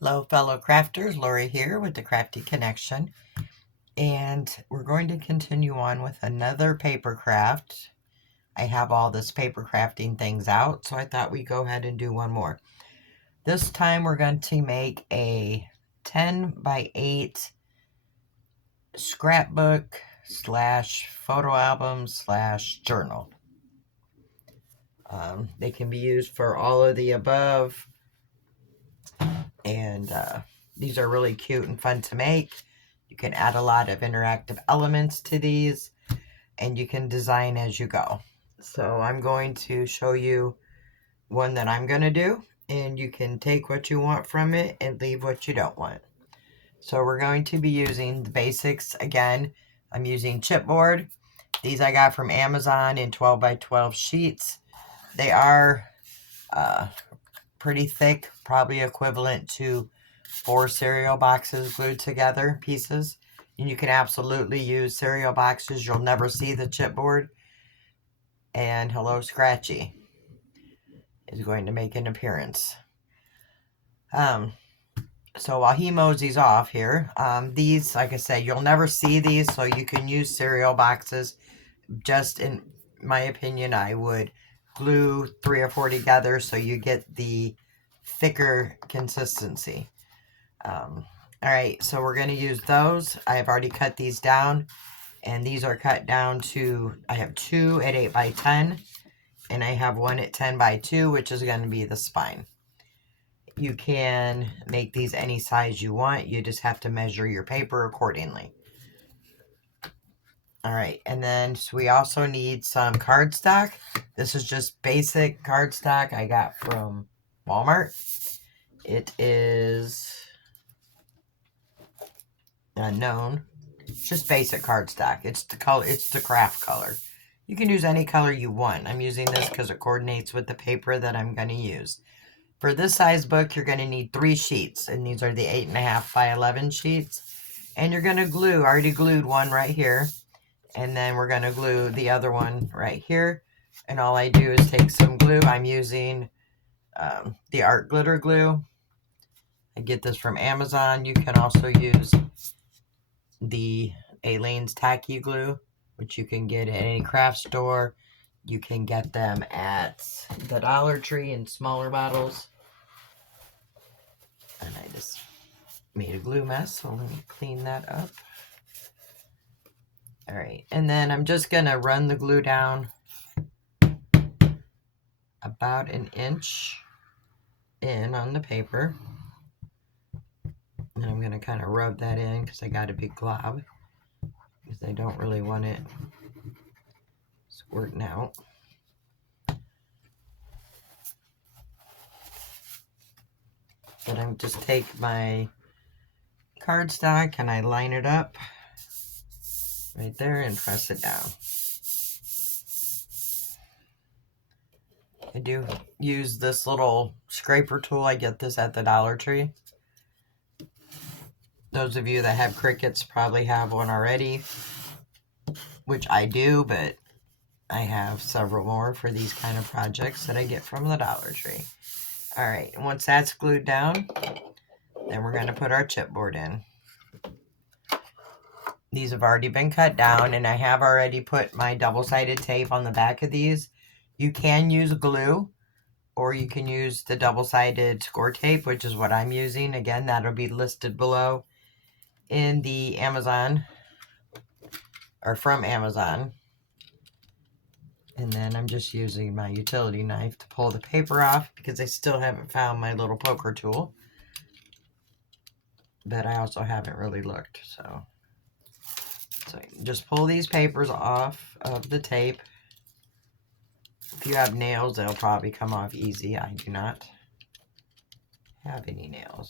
Hello fellow crafters, Lori here with the Crafty Connection, and we're going to continue on with another paper craft. I have all this paper crafting things out, so I thought we'd go ahead and do one more. This time we're going to make a 10 by 8 scrapbook slash photo album slash journal. They can be used for all of the above, and these are really cute and fun to make. You can add a lot of interactive elements to these, and you can design as you go. So I'm going to show you one that I'm going to do, and you can take what you want from it and leave what you don't want. So we're going to be using the basics again. I'm using Chipboard. These I got from Amazon in 12 by 12 sheets. They are pretty thick, probably equivalent to 4 cereal boxes glued together pieces. And you can absolutely use cereal boxes. You'll never see the chipboard. And hello, Scratchy is going to make an appearance. So while he moseys off here, these, like I said, you'll never see these, so you can use cereal boxes. Just in my opinion, I would glue 3 or 4 together so you get the thicker consistency. Alright, so we're going to use those. I've already cut these down, and these are cut down to, I have 2 at 8 by 10, and I have 1 at 10 by 2, which is going to be the spine. You can make these any size you want. You just have to measure your paper accordingly. Alright, and then so we also need some cardstock. This is just basic cardstock I got from Walmart. It is unknown. It's just basic cardstock. It's the color. It's the Kraft color. You can use any color you want. I'm using this because it coordinates with the paper that I'm going to use. For this size book, you're going to need 3 sheets, and these are the 8.5 by 11 sheets. And you're going to glue. I already glued one right here, and then we're going to glue the other one right here. And all I do is take some glue. I'm using the art glitter glue. I get this from Amazon. You can also use the Aleene's tacky glue, which you can get at any craft store. You can get them at the Dollar Tree in smaller bottles. And I just made a glue mess, so let me clean that up. Alright, and then I'm just going to run the glue down about 1 inch in on the paper. And I'm going to kind of rub that in because I got a big glob, because I don't really want it squirting out. But I just take my cardstock and I line it up right there and press it down. I do use this little scraper tool. I get this at the Dollar Tree. Those of you that have Cricuts probably have one already, which I do, but I have several more for these kind of projects that I get from the Dollar Tree. Alright, once that's glued down, then we're going to put our chipboard in. These have already been cut down, and I have already put my double-sided tape on the back of these. You can use glue, or you can use the double-sided score tape, which is what I'm using. Again, that'll be listed below in the Amazon, or from Amazon. And then I'm just using my utility knife to pull the paper off, because I still haven't found my little poker tool. But I also haven't really looked, so just pull these papers off of the tape. If you have nails, they'll probably come off easy. I do not have any nails.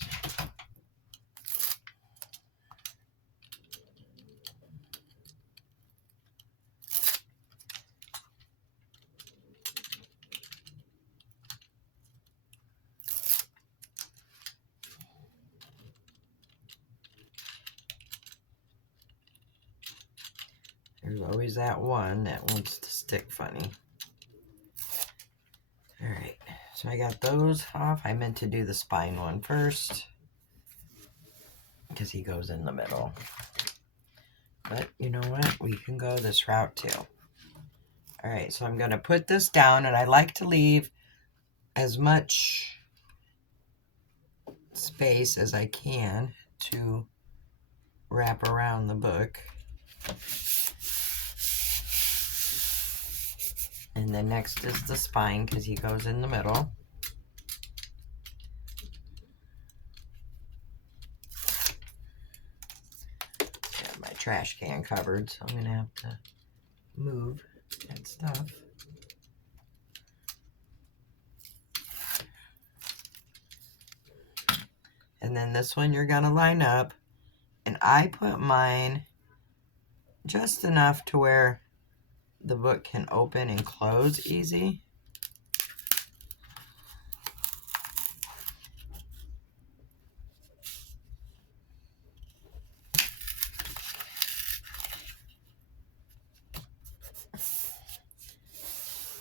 There's always that one that wants to stick funny. Alright, so I got those off. I meant to do the spine one first. because he goes in the middle. But you know what? We can go this route too. All right, so I'm going to put this down, and I like to leave as much space as I can to wrap around the book. And then next is the spine because he goes in the middle. Got my trash can covered, so I'm going to have to move that stuff. And then this one you're going to line up. And I put mine just enough to where the book can open and close easy.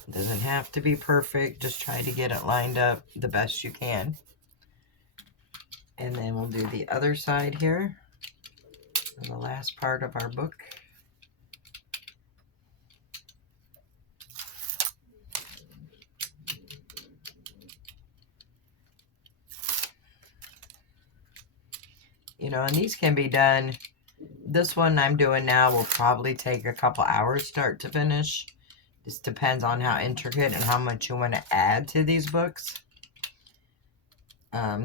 It doesn't have to be perfect. Just try to get it lined up the best you can. And then we'll do the other side here, the last part of our book. You know, and these can be done. This one I'm doing now will probably take a couple hours start to finish. Just depends on how intricate and how much you want to add to these books.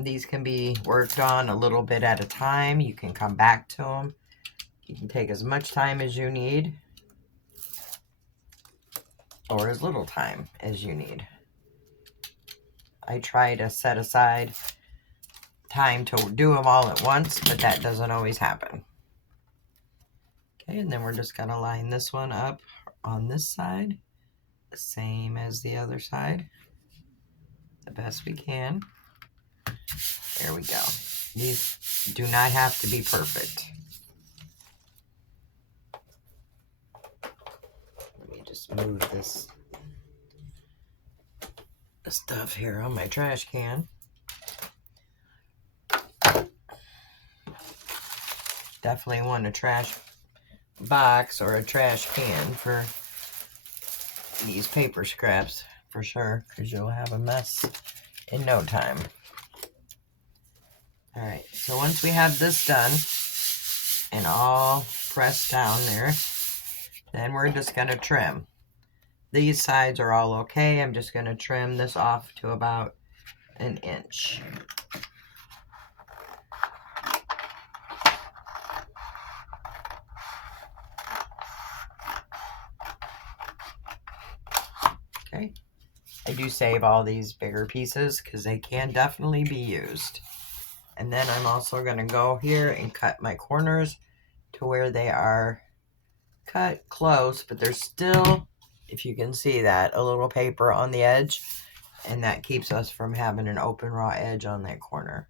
These can be worked on a little bit at a time. You can come back to them. You can take as much time as you need, or as little time as you need. I try to set aside time to do them all at once, but that doesn't always happen. Okay, and then we're just going to line this one up on this side, the same as the other side, the best we can. There we go. These do not have to be perfect. Let me just move this stuff here on my trash can. Definitely want a trash box or a trash can for these paper scraps for sure, because you'll have a mess in no time. All right, so once we have this done and all pressed down there, then we're just going to trim. These sides are all okay. I'm just going to trim this off to about 1 inch. Okay. I do save all these bigger pieces because they can definitely be used. And then I'm also going to go here and cut my corners to where they are cut close, but there's still, if you can see that, a little paper on the edge, and that keeps us from having an open raw edge on that corner.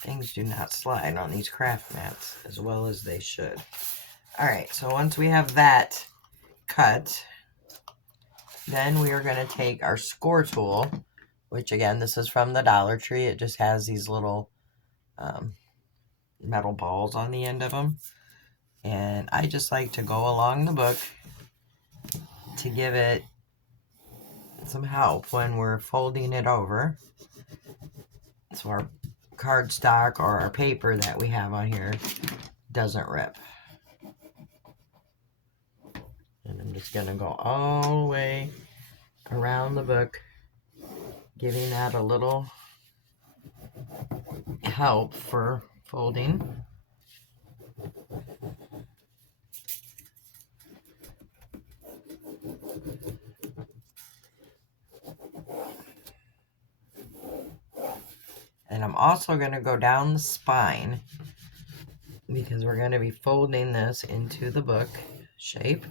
Things do not slide on these craft mats as well as they should. Alright, so once we have that cut, then we are going to take our score tool, which again, this is from the Dollar Tree. It just has these little metal balls on the end of them. And I just like to go along the book to give it some help when we're folding it over. So our cardstock or our paper that we have on here doesn't rip. And I'm just going to go all the way around the book, giving that a little help for folding. And I'm also going to go down the spine because we're going to be folding this into the book shape.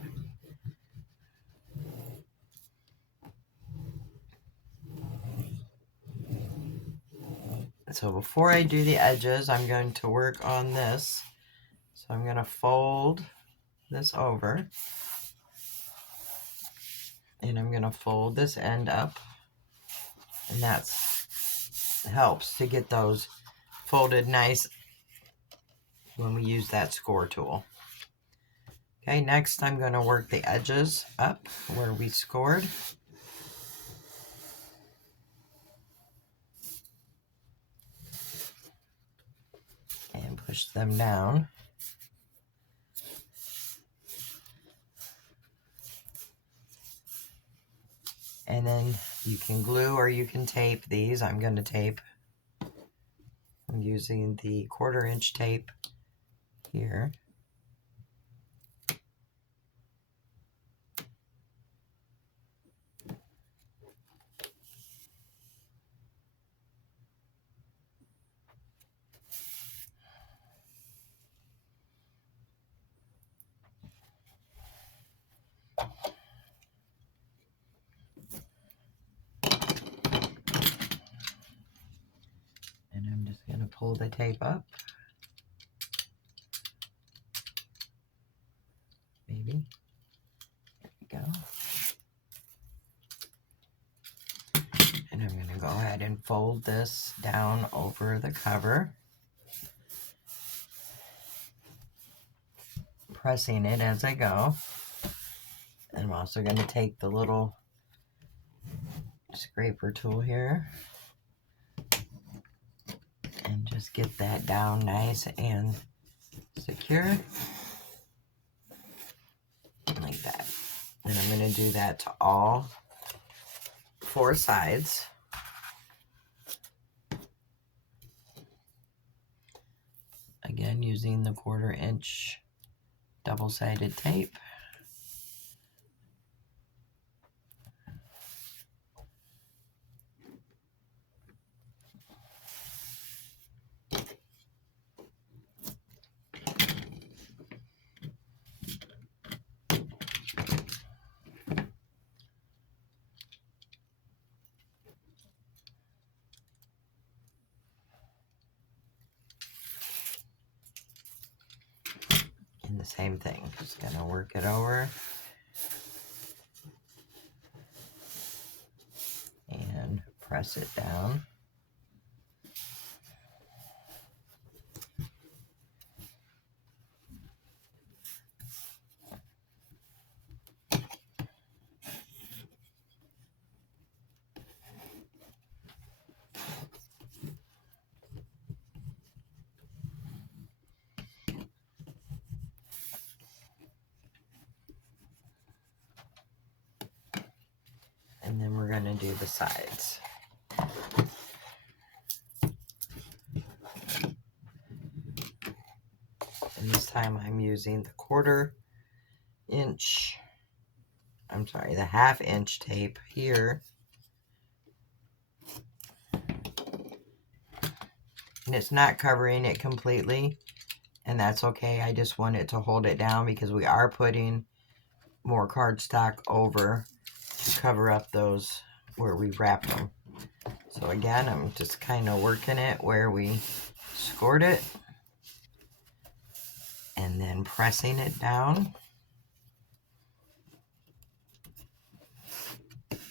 So before I do the edges, I'm going to work on this. So I'm going to fold this over. And I'm going to fold this end up. And that helps to get those folded nice when we use that score tool. Okay, next I'm going to work the edges up where we scored. And push them down. And then you can glue or you can tape these. I'm going to tape. I'm using the 1/4 inch tape here. And I'm just going to pull the tape up. Maybe. There we go. And I'm going to go ahead and fold this down over the cover. Pressing it as I go. And I'm also going to take the little scraper tool here and just get that down nice and secure like that. And I'm going to do that to all 4 sides. Again, using the 1/4 inch double-sided tape. And the same thing, just gonna work it over and press it down. And then we're gonna do the sides. And this time I'm using the 1/4 inch, I'm sorry, the 1/2 inch tape here. And it's not covering it completely, and that's okay. I just want it to hold it down because we are putting more cardstock over to cover up those where we wrapped them. So again, I'm just kind of working it where we scored it and then pressing it down.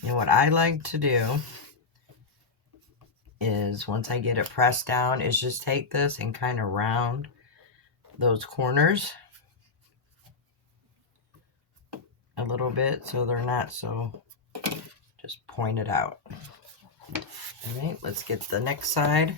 And what I like to do is once I get it pressed down is just take this and kind of round those corners a little bit so they're not so just pointed out. All right, let's get the next side.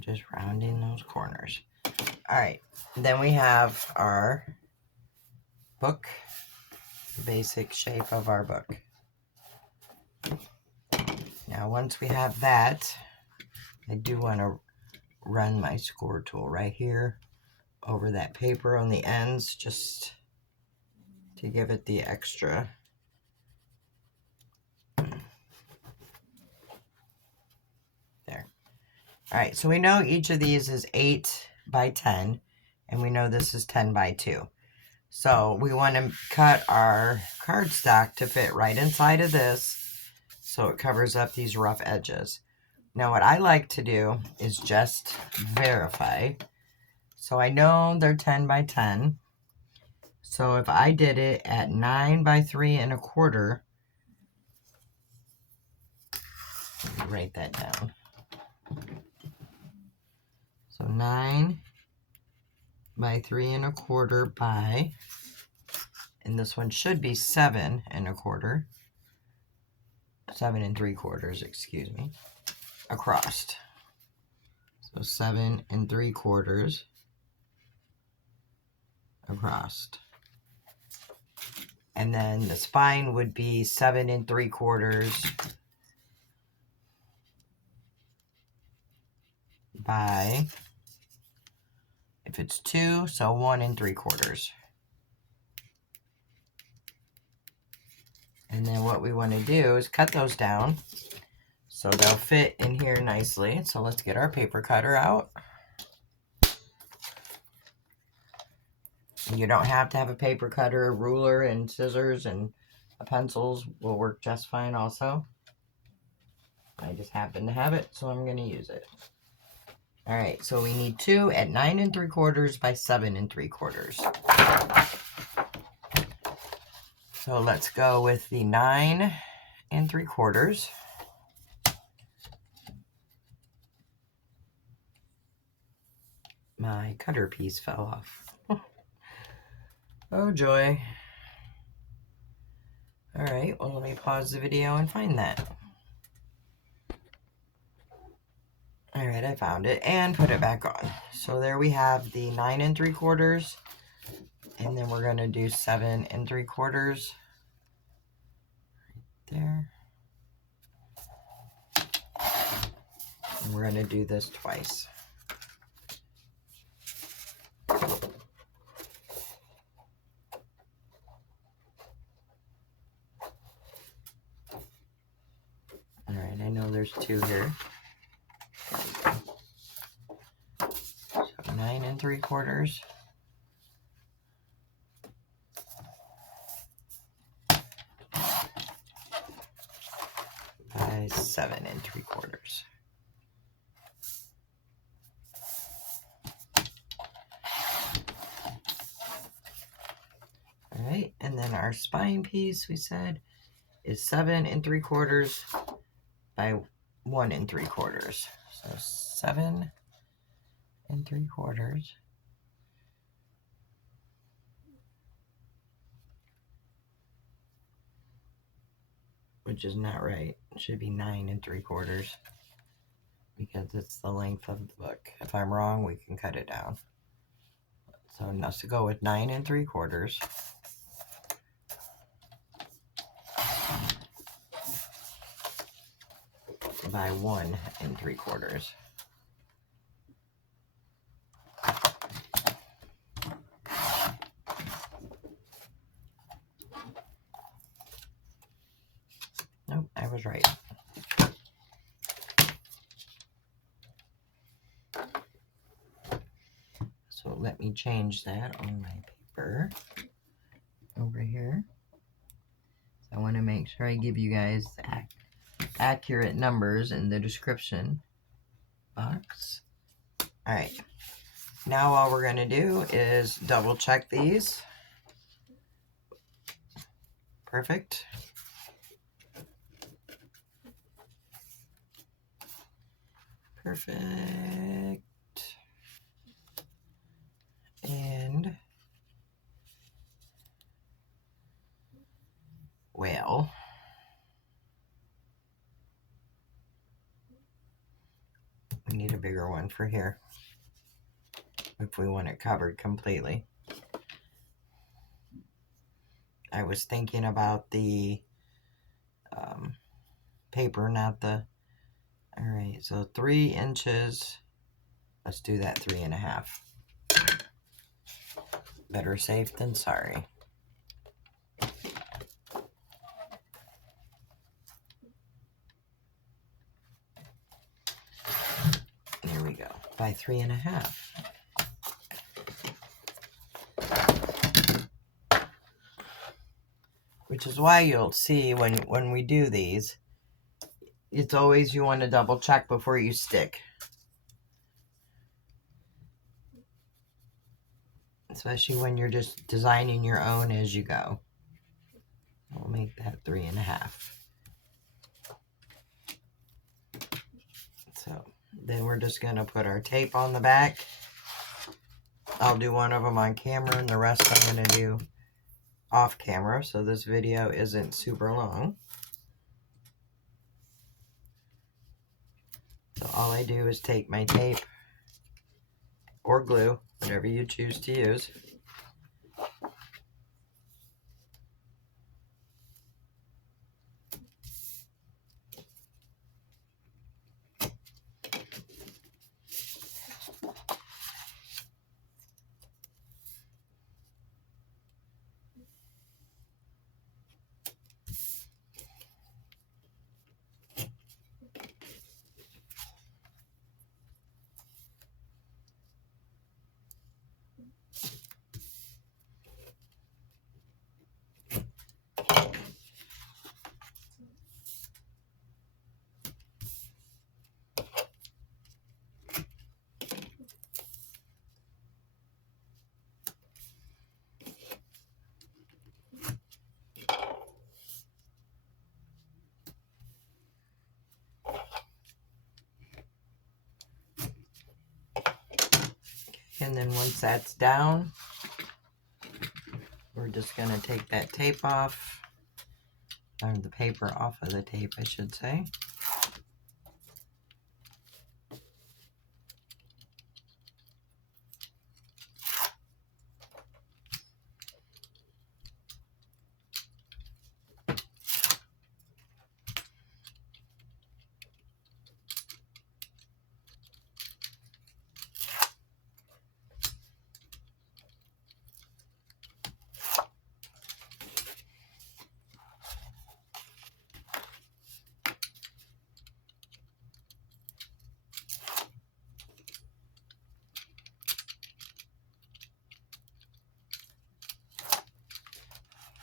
Just rounding those corners. All right, then we have our book, the basic shape of our book. Now, once we have that, I do want to run my score tool right here over that paper on the ends, just to give it the extra. There. All right, so we know each of these is 8 by 10, and we know this is 10 by 2. So we want to cut our cardstock to fit right inside of this, so it covers up these rough edges. Now what I like to do is just verify. So I know they're 10 by 10. So if I did it at 9 by 3 1/4, let me write that down. So 9 by 3 1/4 by, and this one should be 7 1/4, 7 3/4, excuse me, across. So 7 3/4 across. And then the spine would be 7 3/4 by, if it's 2, so 1 3/4. And then what we want to do is cut those down so they'll fit in here nicely. So let's get our paper cutter out. You don't have to have a paper cutter, a ruler, and scissors, and pencils will work just fine also. I just happen to have it, so I'm going to use it. All right, so we need 2 at 9 3/4 by 7 3/4. So let's go with the 9 3/4. My cutter piece fell off. Oh joy. All right, well, let me pause the video and find that. All right, I found it and put it back on. So there we have the 9 3/4, and then we're gonna do 7 3/4 right there. And we're gonna do this twice. All right, I know there's 2 here. So 9 3/4. By 7 3/4. All right, and then our spine piece, we said, is 7 3/4 by 1 3/4. So 7 3/4 which is not right. It should be 9 3/4 because it's the length of the book. If I'm wrong, we can cut it down. So let's go with 9 3/4 by 1 3/4. Nope, I was right. So let me change that on my paper over here. So I want to make sure I give you guys accurate numbers in the description box. All right. Now all we're going to do is double check these. Perfect. Perfect. And well, we need a bigger one for here. if we want it covered completely. I was thinking about the paper, not the... All right, so 3 inches. Let's do that 3.5. Better safe than sorry. There we go, by 3.5. Which is why you'll see when we do these, it's always you want to double check before you stick. Especially when you're just designing your own as you go. We'll make that 3.5. So then we're just going to put our tape on the back. I'll do one of them on camera and the rest I'm going to do off camera, so this video isn't super long. So all I do is take my tape or glue, whatever you choose to use. And then once that's down, we're just going to take that tape off, or the paper off of the tape, I should say.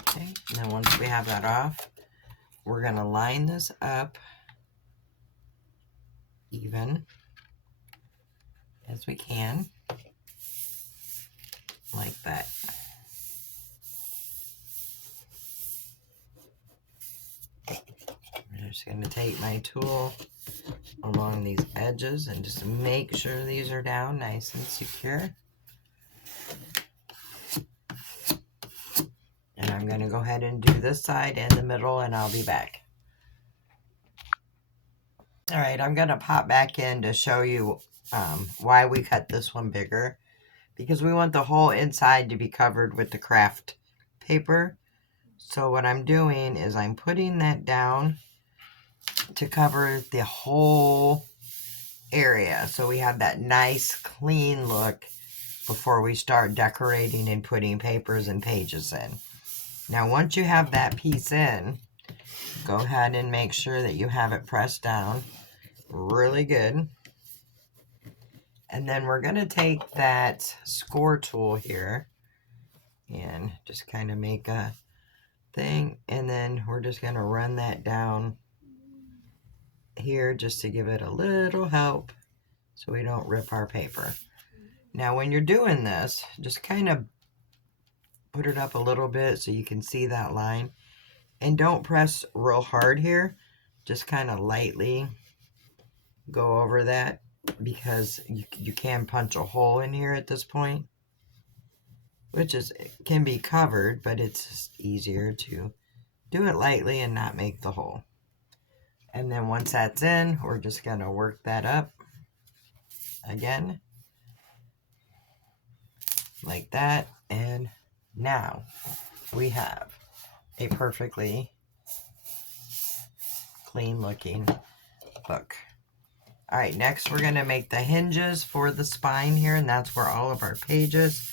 Okay, and then once we have that off, we're going to line this up even as we can, like that. I'm just going to take my tool along these edges and just make sure these are down nice and secure. And I'm going to go ahead and do this side and the middle, and I'll be back. All right, I'm going to pop back in to show you why we cut this one bigger. Because we want the whole inside to be covered with the Kraft paper. So what I'm doing is I'm putting that down to cover the whole area. So we have that nice clean look before we start decorating and putting papers and pages in. Now once you have that piece in, go ahead and make sure that you have it pressed down really good. And then we're going to take that score tool here and just kind of make a thing. And then we're just going to run that down here just to give it a little help so we don't rip our paper. Now when you're doing this, just kind of put it up a little bit so you can see that line. And don't press real hard here. Just kind of lightly go over that, because you can punch a hole in here at this point, which can be covered, but it's just easier to do it lightly and not make the hole. And then once that's in, we're just going to work that up again. like that. And now we have a perfectly clean looking book. All right, next we're going to make the hinges for the spine here, and that's where all of our pages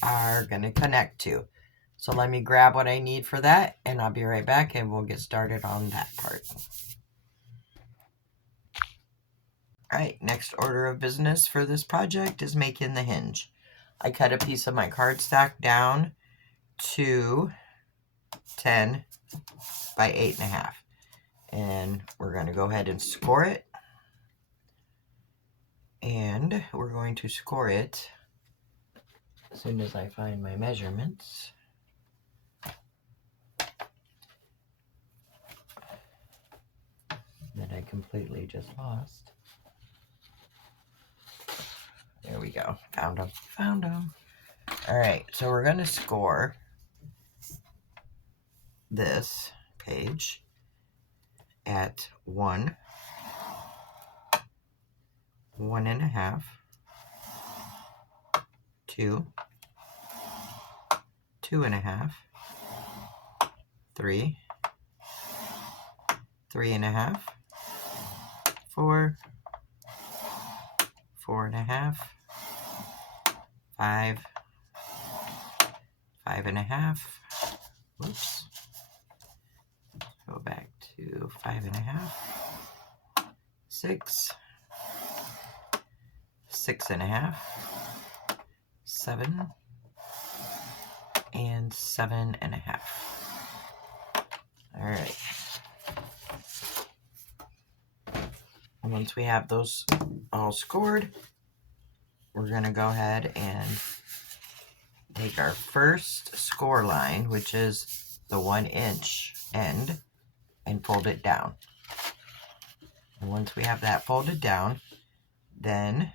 are going to connect to. So let me grab what I need for that, and I'll be right back, and we'll get started on that part. All right, next order of business for this project is making the hinge. I cut a piece of my cardstock down to 10 by 8.5. And we're going to go ahead and score it. And we're going to score it as soon as I find my measurements. That I completely just lost. There we go. Found them. Found them. All right, so we're going to score this page at 1, 1.5, 2, 2.5, 3, 3.5, 4, 4.5, 5, 5.5. Whoops. Go back to 5.5, 6, 6.5, 7, and 7.5. All right. Once we have those all scored, we're going to go ahead and take our first score line, which is the 1-inch end, and fold it down. And once we have that folded down, then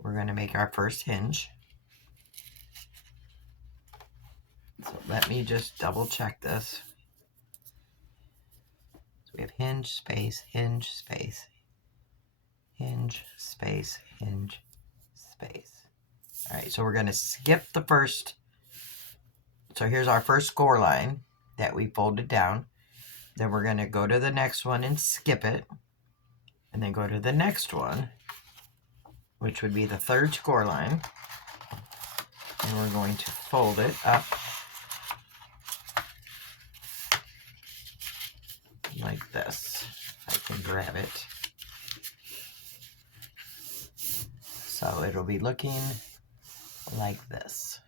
we're going to make our first hinge. So let me just double check this. So we have hinge, space, hinge, space, hinge, space, hinge, space. All right, so we're going to skip the first. So here's our first score line that we folded down. Then we're going to go to the next one and skip it. And then go to the next one, which would be the third score line. And we're going to fold it up like this. If I can grab it. So it'll be looking like this.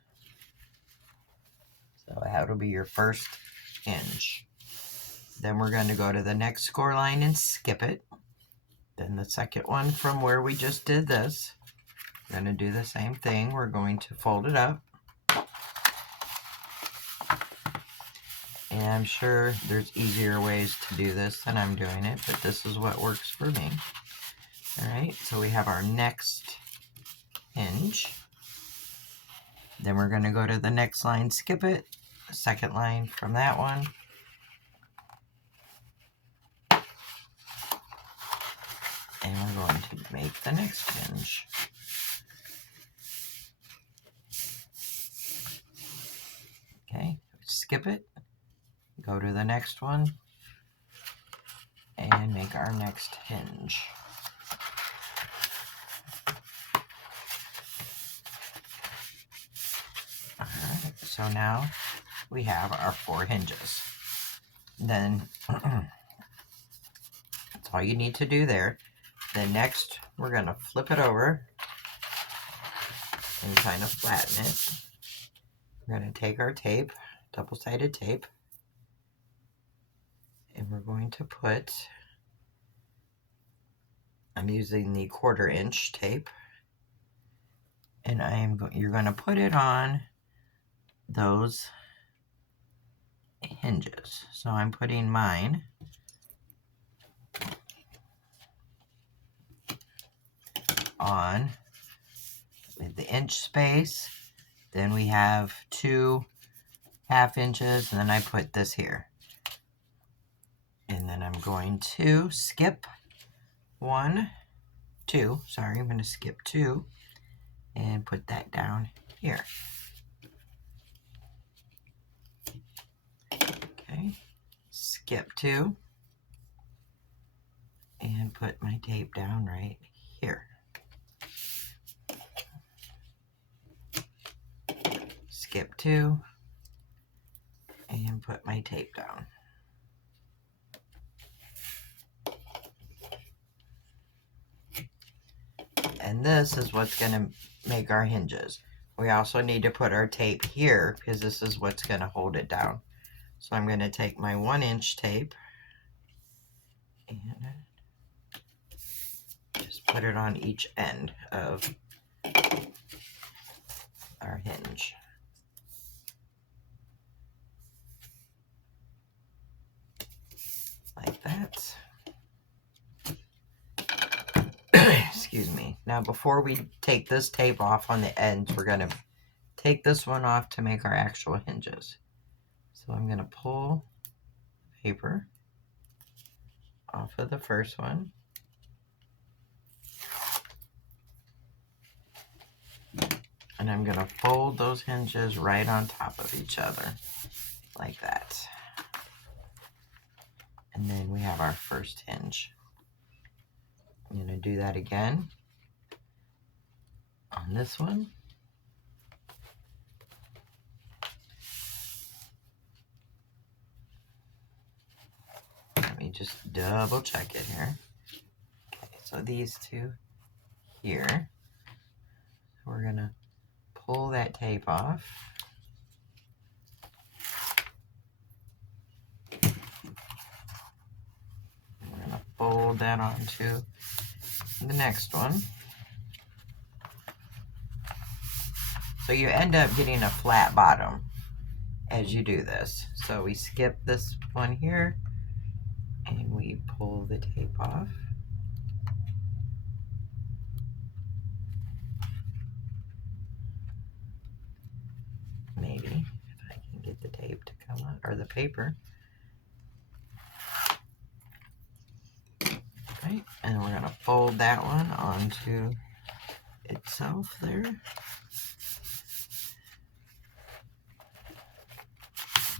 So that'll be your first hinge. Then we're going to go to the next score line and skip it. Then the second one from where we just did this, we're going to do the same thing. We're going to fold it up. And I'm sure there's easier ways to do this than I'm doing it, but this is what works for me. All right, so we have our next hinge. Then we're going to go to the next line, skip it, the second line from that one. And we're going to make the next hinge. Okay, skip it, go to the next one, and make our next hinge. Alright, so now we have our 4 hinges. Then, that's all you need to do there. Then next, we're going to flip it over and kind of flatten it. We're going to take our tape, double-sided tape, and we're going to put, I'm using the 1/4-inch tape, and you're going to put it on those hinges. So I'm putting mine on with the inch space. Then we have 2 1/2 inches, and then I put this here. And then I'm going to skip 2, sorry, I'm going to skip 2 and put that down here. Okay, skip 2 and put my tape down right here. Skip 2 and put my tape down. And this is what's going to make our hinges. We also need to put our tape here because this is what's going to hold it down. So I'm going to take my 1-inch tape and just put it on each end of our hinge. Like that. Excuse me. Now before we take this tape off on the ends, we're going to take this one off to make our actual hinges. So I'm going to pull paper off of the first one. And I'm going to fold those hinges right on top of each other, like that. And then we have our first hinge. I'm going to do that again on this one. Let me just double check it here. Okay, so these two here. We're going to pull that tape off. We're going to fold that onto the next one. So you end up getting a flat bottom as you do this. So we skip this one here and we pull the tape off. Maybe if I can get the tape to come out, or the paper. Right, and we're going to fold that one onto itself there.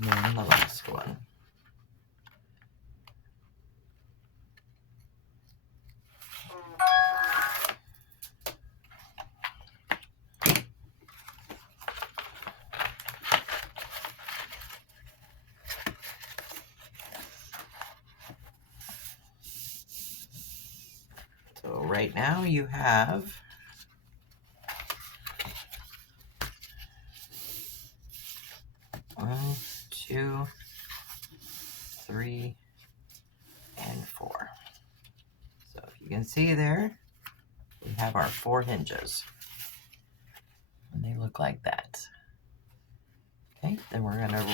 And then the last one. So right now you have 1, 2, 3, and 4. So if you can see there, we have our 4 hinges. And they look like that. Okay, then we're going to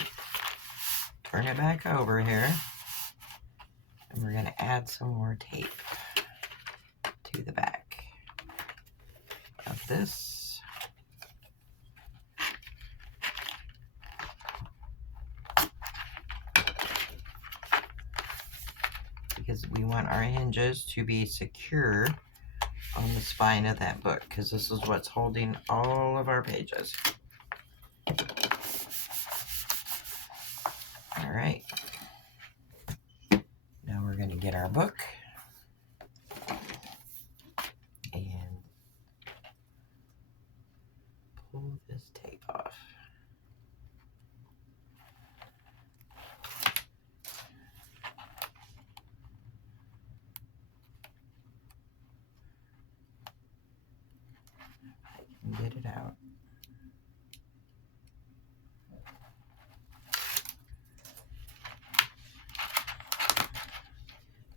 turn it back over here. And we're going to add some more tape to the back of this. Because we want our hinges to be secure on the spine of that book, because this is what's holding all of our pages. All right. Now we're going to get our book and pull this tape off. Get it out.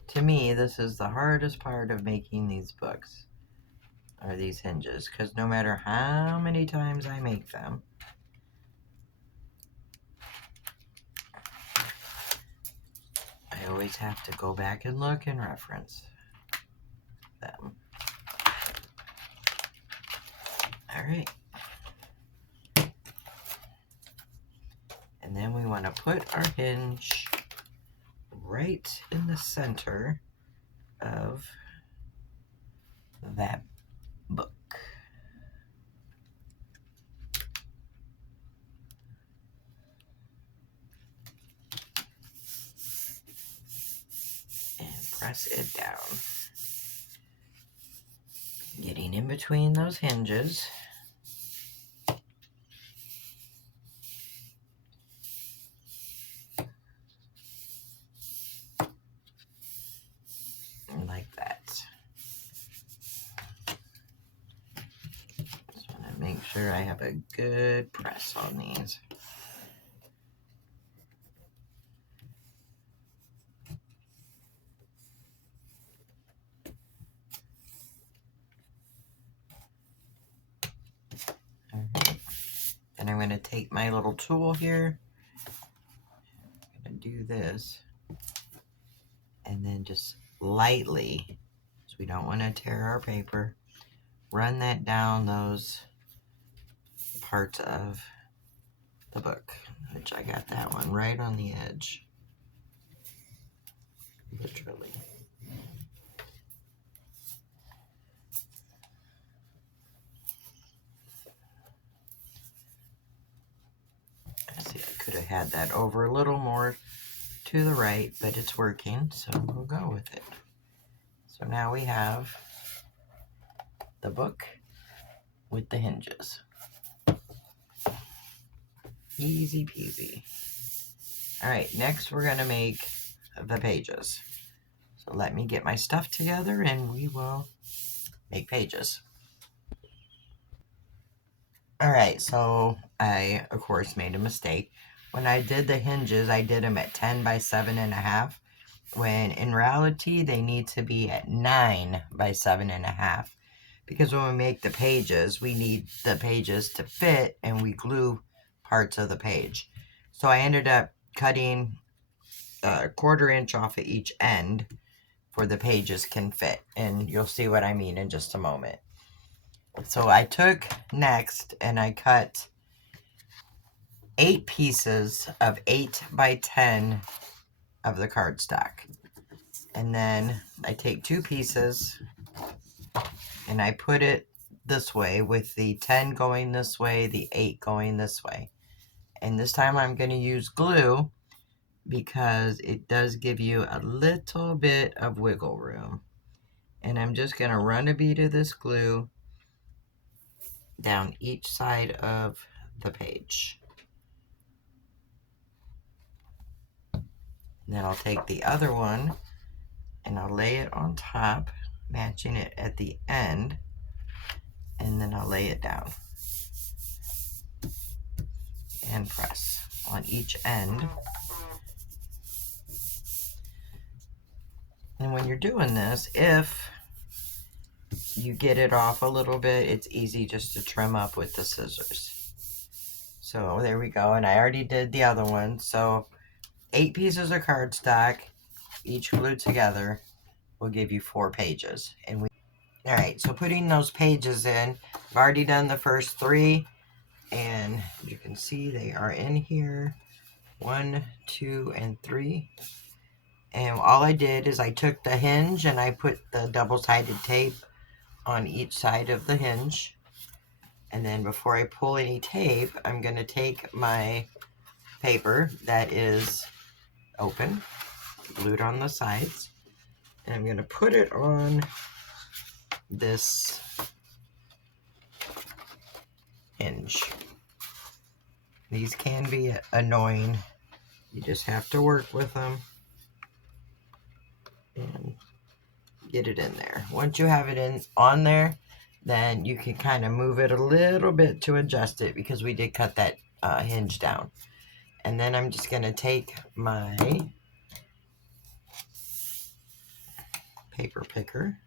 To me, this is the hardest part of making these books, or these hinges, because no matter how many times I make them, I always have to go back and look and reference them. All right. And then we want to put our hinge right in the center of that book. press it down. Getting in between those hinges. Like that. Just want to make sure I have a good press on these. And I'm going to take my little tool here. I'm going to do this. And then just lightly, because we don't want to tear our paper, run that down those parts of the book, which I got that one right on the edge. Literally. See, I could have had that over a little more to the right, but it's working, so we'll go with it. So now we have the book with the hinges. Easy peasy. All right, next we're gonna make the pages. So let me get my stuff together and we will make pages. All right, so I, of course, made a mistake. When I did the hinges, I did them at 10 by 7.5, when in reality, they need to be at 9 by 7.5. Because when we make the pages, we need the pages to fit and we glue parts of the page. So I ended up cutting a 1/4 inch off of each end for the pages can fit. And you'll see what I mean in just a moment. So I took next and I cut 8 pieces of 8 by 10 of the cardstock. And then I take 2 pieces and I put it this way with the 10 going this way, the 8 going this way. And this time I'm going to use glue because it does give you a little bit of wiggle room. And I'm just going to run a bead of this glue down each side of the page. And then I'll take the other one and I'll lay it on top, matching it at the end, and then I'll lay it down and press on each end. And when you're doing this, if you get it off a little bit, it's easy just to trim up with the scissors. So there we go, and I already did the other one. So 8 pieces of cardstock, each glued together, will give you 4 pages. And all right, so putting those pages in, I've already done the first 3, and you can see they are in here, 1, 2, and 3. And all I did is I took the hinge and I put the double-sided tape on each side of the hinge. And then before I pull any tape, I'm going to take my paper that is open, glued on the sides, and I'm going to put it on this hinge. These can be annoying. You just have to work with them and get it in there. Once you have it on there, then you can kind of move it a little bit to adjust it because we did cut that hinge down. And then I'm just going to take my paper picker,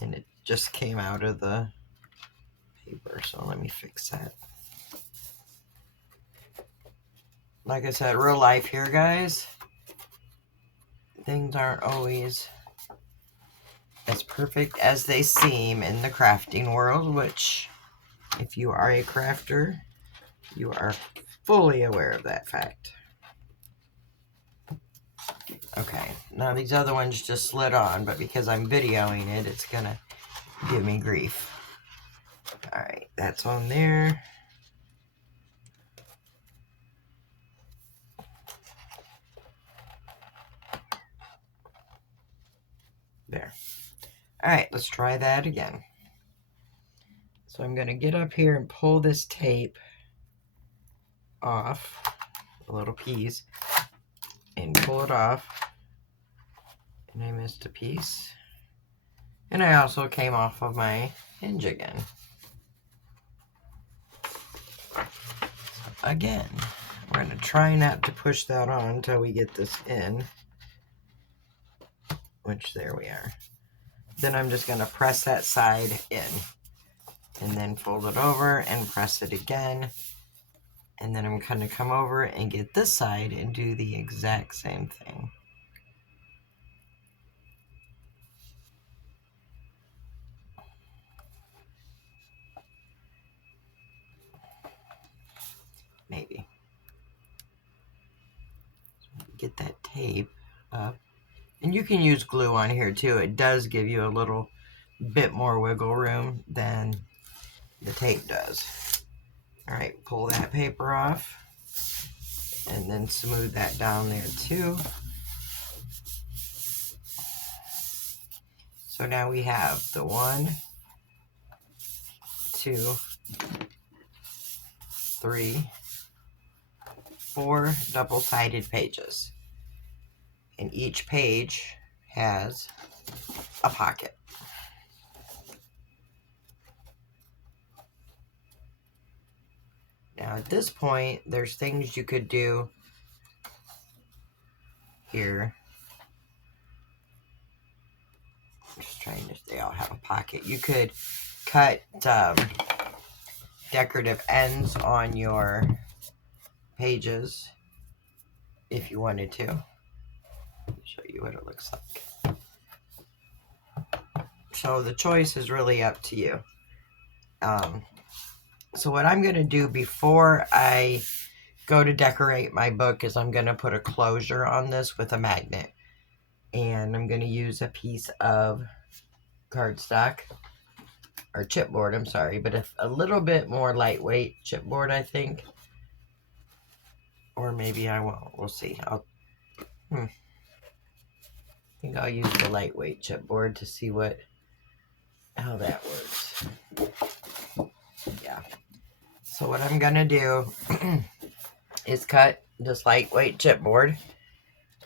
and it just came out of the paper, so let me fix that. Like I said, real life here, guys. Things aren't always as perfect as they seem in the crafting world, which, if you are a crafter, you are fully aware of that fact. Okay, now these other ones just slid on, but because I'm videoing it, it's gonna give me grief. Alright, that's on there. There. All right, let's try that again. So I'm going to get up here and pull this tape off, a little piece, and pull it off. And I missed a piece. And I also came off of my hinge again. So again, we're going to try not to push that on until we get this in. Which, there we are. Then I'm just going to press that side in. And then fold it over and press it again. And then I'm going to come over and get this side and do the exact same thing. Maybe. Get that tape up. And you can use glue on here too. It does give you a little bit more wiggle room than the tape does. All right, pull that paper off. And then smooth that down there too. So now we have the 1, 2, 3, 4 double-sided pages. And each page has a pocket. Now at this point, there's things you could do here. Just trying to, they all have a pocket. You could cut decorative ends on your pages if you wanted to. Let me show you what it looks like. So the choice is really up to you. So what I'm going to do before I go to decorate my book is I'm going to put a closure on this with a magnet. And I'm going to use a piece of cardstock, or chipboard, I'm sorry, but a little bit more lightweight chipboard, I think. Or maybe I won't. We'll see. I think I'll use the lightweight chipboard to see how that works. Yeah. So what I'm going to do is cut this lightweight chipboard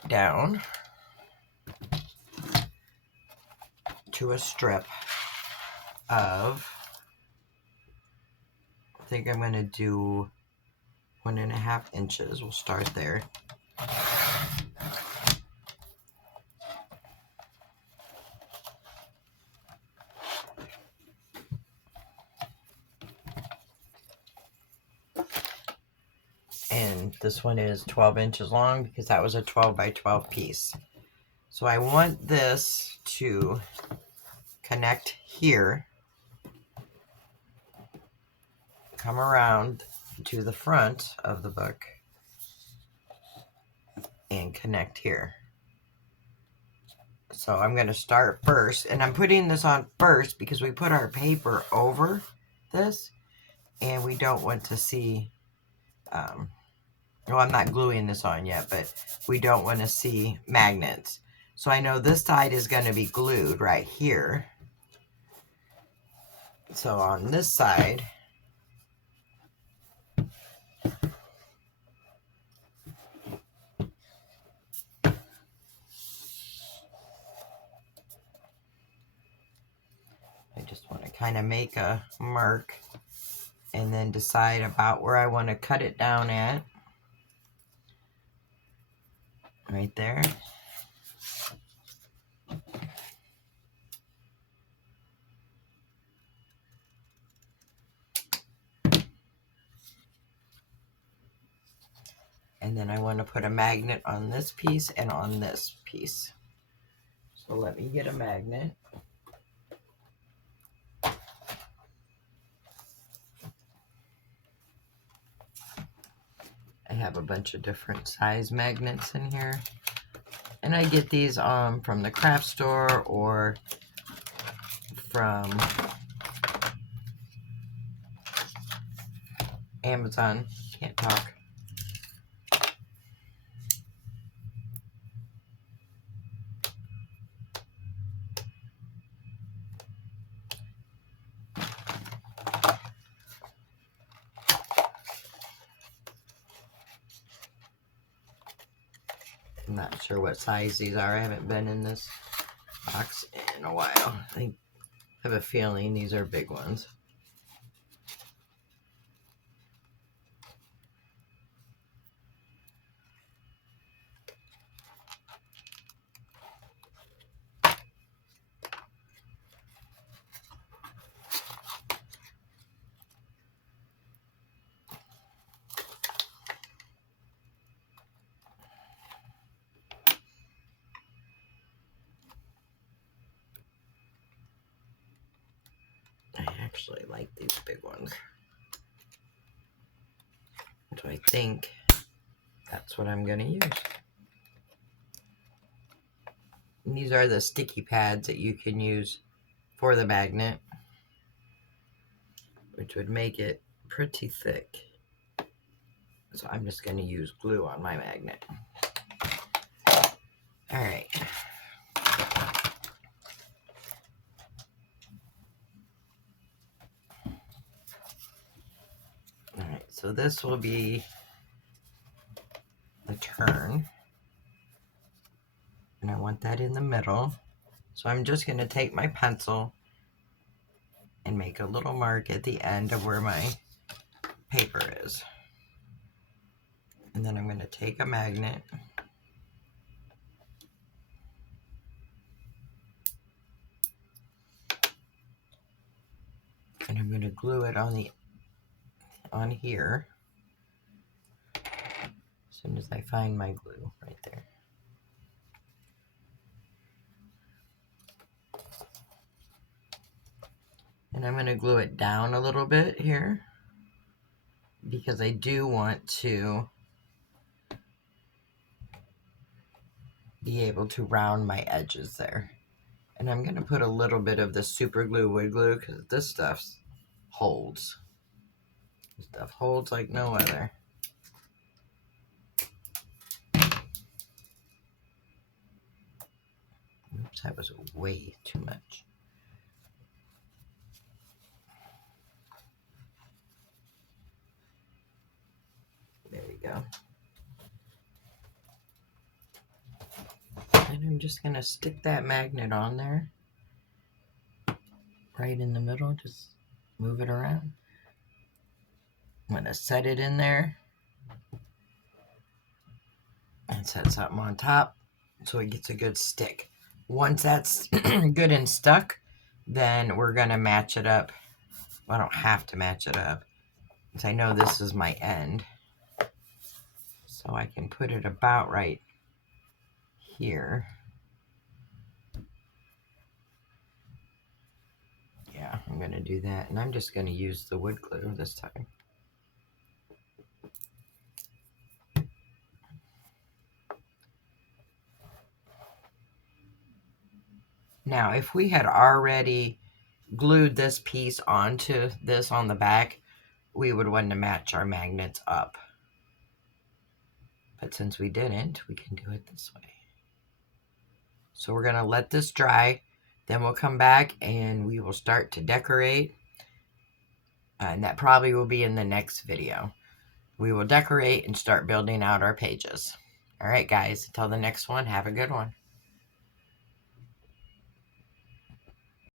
down to a strip of, I think I'm going to do 1.5 inches. We'll start there. And this one is 12 inches long because that was a 12 by 12 piece. So I want this to connect here, come around to the front of the book, and connect here. So I'm going to start first, and I'm putting this on first because we put our paper over this, and we don't want to see, well, I'm not gluing this on yet, but we don't want to see magnets. So I know this side is going to be glued right here. So on this side, I just want to kind of make a mark and then decide about where I want to cut it down at. Right there. And then I want to put a magnet on this piece and on this piece. So let me get a magnet. I have a bunch of different size magnets in here. And I get these from the Kraft store or from Amazon. Can't talk. not sure what size these are. I haven't been in this box in a while. I have a feeling these are big ones. I actually like these big ones. So I think that's what I'm going to use. And these are the sticky pads that you can use for the magnet, which would make it pretty thick. So I'm just going to use glue on my magnet. All right. All right, so this will be the turn. And I want that in the middle. So I'm just going to take my pencil and make a little mark at the end of where my paper is. And then I'm going to take a magnet and I'm going to glue it on here as soon as I find my glue right there. And I'm going to glue it down a little bit here because I do want to be able to round my edges there. And I'm going to put a little bit of the super glue wood glue because this stuff holds. This stuff holds like no other. Oops, that was way too much. There we go. And I'm just going to stick that magnet on there. Right in the middle, just move it around. I'm going to set it in there. And set something on top so it gets a good stick. Once that's good and stuck, then we're going to match it up. Well, I don't have to match it up because I know this is my end. So I can put it about right here. Yeah, I'm going to do that. And I'm just going to use the wood glue this time. Now, if we had already glued this piece onto this on the back, we would want to match our magnets up. But since we didn't, we can do it this way. So we're going to let this dry. Then we'll come back and we will start to decorate. And that probably will be in the next video. We will decorate and start building out our pages. All right, guys, until the next one, have a good one.